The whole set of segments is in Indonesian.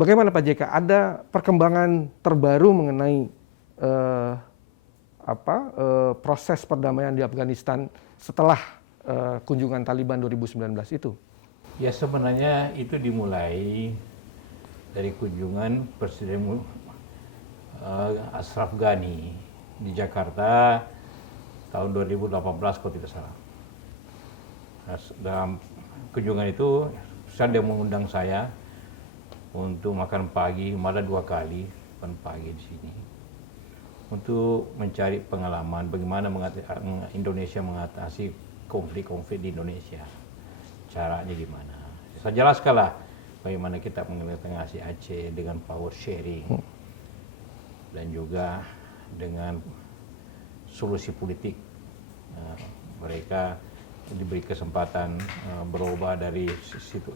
Bagaimana Pak JK? Ada perkembangan terbaru mengenai proses perdamaian di Afghanistan setelah kunjungan Taliban 2019 itu? Ya sebenarnya itu dimulai dari kunjungan Presiden Ashraf Ghani di Jakarta tahun 2018 kalau tidak salah. Dalam kunjungan itu dia mengundang saya untuk makan pagi, malah 2 kali makan pagi di sini, untuk mencari pengalaman bagaimana Indonesia mengatasi konflik-konflik di Indonesia, caranya gimana. Saya jelaskanlah bagaimana kita mengatasi Aceh dengan power sharing dan juga dengan solusi politik. Mereka diberi kesempatan berubah dari situ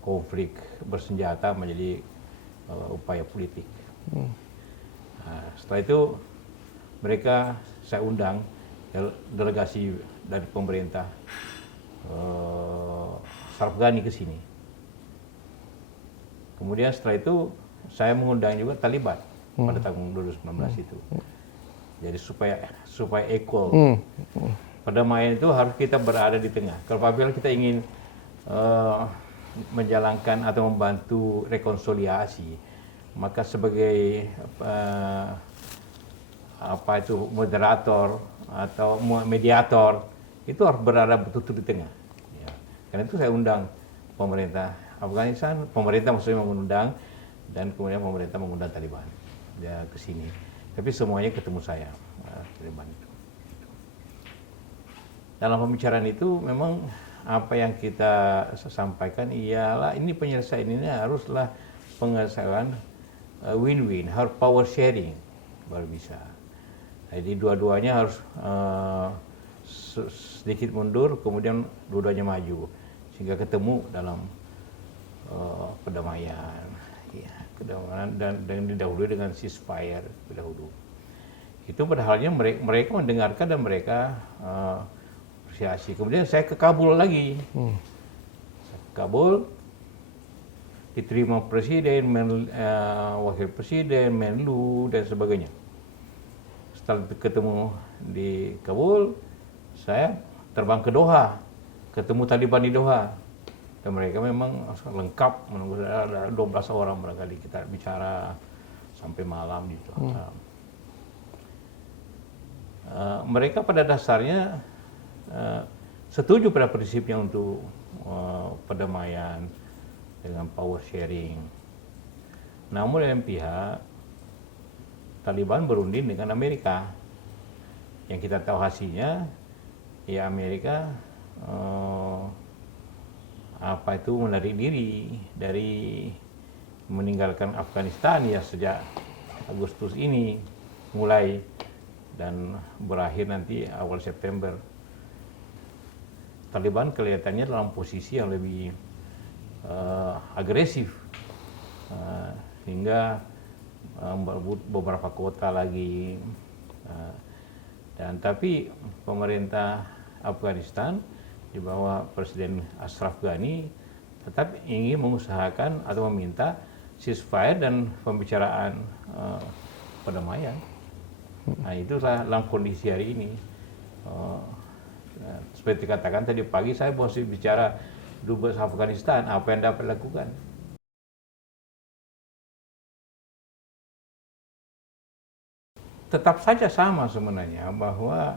konflik bersenjata menjadi upaya politik. Setelah itu saya undang delegasi dari pemerintah Ashraf Ghani ke sini. Kemudian setelah itu saya mengundang juga Taliban pada tahun 2019 itu. Jadi supaya equal. Perdamaian itu harus kita berada di tengah. Kalau apabila kita ingin menjalankan atau membantu rekonsiliasi, maka sebagai moderator atau mediator itu harus berada betul-betul di tengah. Ya. Karena itu saya undang pemerintah Afghanistan, pemerintah maksudnya mengundang, dan kemudian pemerintah mengundang Taliban ya ke sini. Tapi semuanya ketemu saya Taliban itu. Dalam pembicaraan itu memang apa yang kita sampaikan ialah ini penyelesaian ini haruslah penyelesaian win-win, harus power sharing baru bisa. Jadi dua-duanya harus sedikit mundur, kemudian dua-duanya maju sehingga ketemu dalam perdamaian, ya, dan didahului dengan ceasefire dahulu. Itu padahalnya mereka mendengarkan dan mereka apresiasi. Kemudian saya ke Kabul lagi. Kabul diterima presiden, wakil presiden, Menlu dan sebagainya. Setelah ketemu di Kabul, saya terbang ke Doha, ketemu Taliban di Doha. Dan mereka memang lengkap, ada 12 orang barangkali kita bicara sampai malam gitu. Mereka pada dasarnya setuju pada prinsipnya untuk perdamaian dengan power sharing. Namun dalam pihak Taliban berunding dengan Amerika. Yang kita tahu hasilnya, ya Amerika menarik diri dari meninggalkan Afghanistan ya sejak Agustus ini mulai dan berakhir nanti awal September. Taliban kelihatannya dalam posisi yang lebih agresif hingga merebut beberapa kota lagi. Dan tapi pemerintah Afghanistan di bawah Presiden Ashraf Ghani tetap ingin mengusahakan atau meminta ceasefire dan pembicaraan perdamaian. Nah itulah dalam kondisi hari ini. Seperti dikatakan tadi pagi saya masih bicara Dubes Afghanistan, apa yang dapat dilakukan. Tetap saja sama sebenarnya bahwa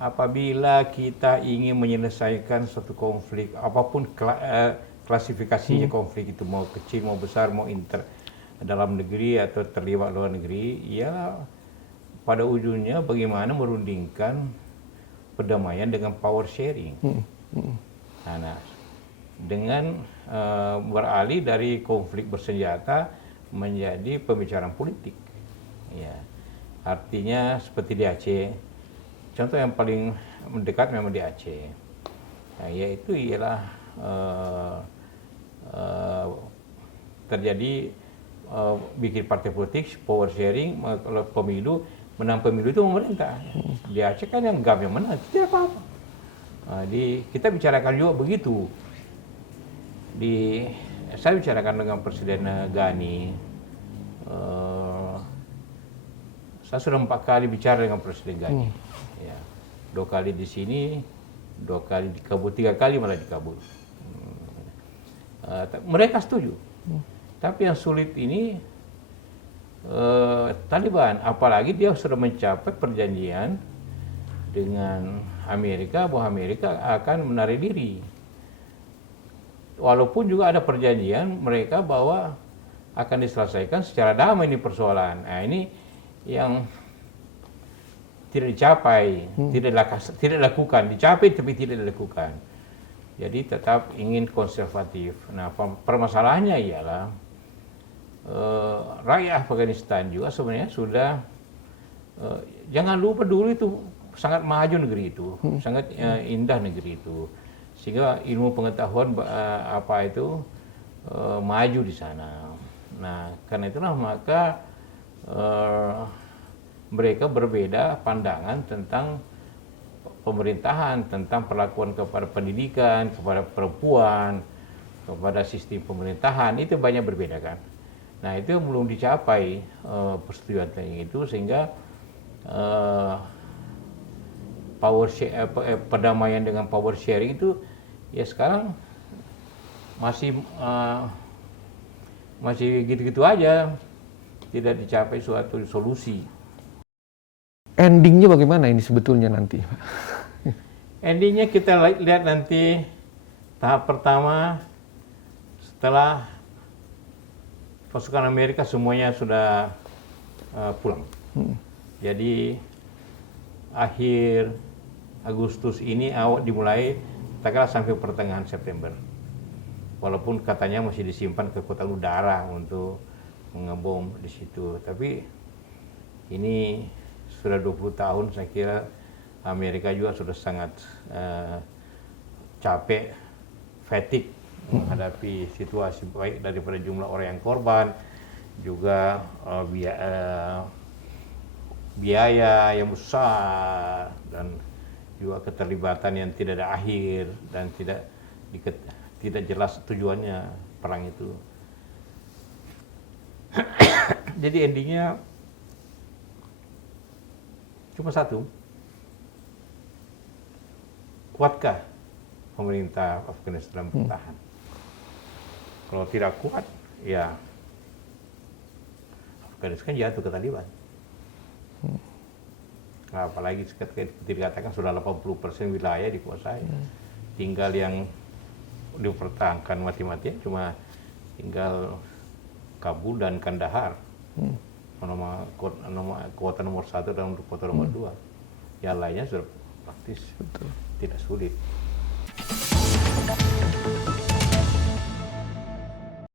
apabila kita ingin menyelesaikan suatu konflik, apapun klasifikasinya konflik itu, mau kecil, mau besar, mau dalam negeri atau terlibat luar negeri, ya pada ujungnya bagaimana merundingkan perdamaian dengan power sharing. Nah, dengan beralih dari konflik bersenjata menjadi pembicaraan politik. Ya. Artinya seperti di Aceh, contoh yang paling mendekat memang di Aceh, nah, yaitu ialah terjadi bikin partai politik, power sharing, kalau pemilu, menang pemilu itu pemerintah. Di Aceh kan yang GAM yang menang, tidak apa-apa. Kita bicarakan juga begitu di saya bicarakan dengan Presiden Ghani. Saya sudah 4 kali bicara dengan Presiden Ghani. Ya, 2 kali di sini, 2 kali di Kabul, 3 kali malah di Kabul. Mereka setuju. Tapi yang sulit ini Taliban, apalagi dia sudah mencapai perjanjian dengan Amerika bahwa Amerika akan menarik diri. Walaupun juga ada perjanjian mereka bahwa akan diselesaikan secara damai ini persoalan. Nah, ini yang tidak dicapai, tidak dilakukan, dicapai tapi tidak dilakukan. Jadi tetap ingin konservatif. Nah, permasalahannya ialah rakyat Afghanistan juga sebenarnya sudah jangan lupa dulu itu sangat maju negeri itu, sangat indah negeri itu, sehingga ilmu pengetahuan maju di sana. Nah, karena itulah maka mereka berbeda pandangan tentang pemerintahan, tentang perlakuan kepada pendidikan, kepada perempuan, kepada sistem pemerintahan, itu banyak berbeda kan. Nah, itu belum dicapai persetujuan itu, sehingga perdamaian dengan power sharing itu ya sekarang masih gitu-gitu aja, tidak dicapai suatu solusi. Endingnya bagaimana ini sebetulnya nanti? Endingnya kita lihat nanti tahap pertama setelah pasukan Amerika semuanya sudah pulang. Jadi akhir Agustus ini awal dimulai, katakanlah sampai pertengahan September. Walaupun katanya masih disimpan kekuatan udara untuk mengebom di situ, tapi ini sudah 20 tahun saya kira Amerika juga sudah sangat capek, fatigue menghadapi situasi, baik daripada jumlah orang yang korban, juga biaya yang besar, dan juga keterlibatan yang tidak ada akhir dan tidak jelas tujuannya perang itu. Jadi endingnya cuma satu, kuatkah pemerintah Afghanistan bertahan? Kalau tidak kuat, ya Afghanistan jatuh ke Taliban. Nah, apalagi seperti dikatakan sudah 80% wilayah dikuasai. Tinggal yang dipertahankan mati-matian cuma tinggal Kabul dan Kandahar. Kota nomor 1 dan kota nomor 2. Yang lainnya sudah praktis tidak sulit.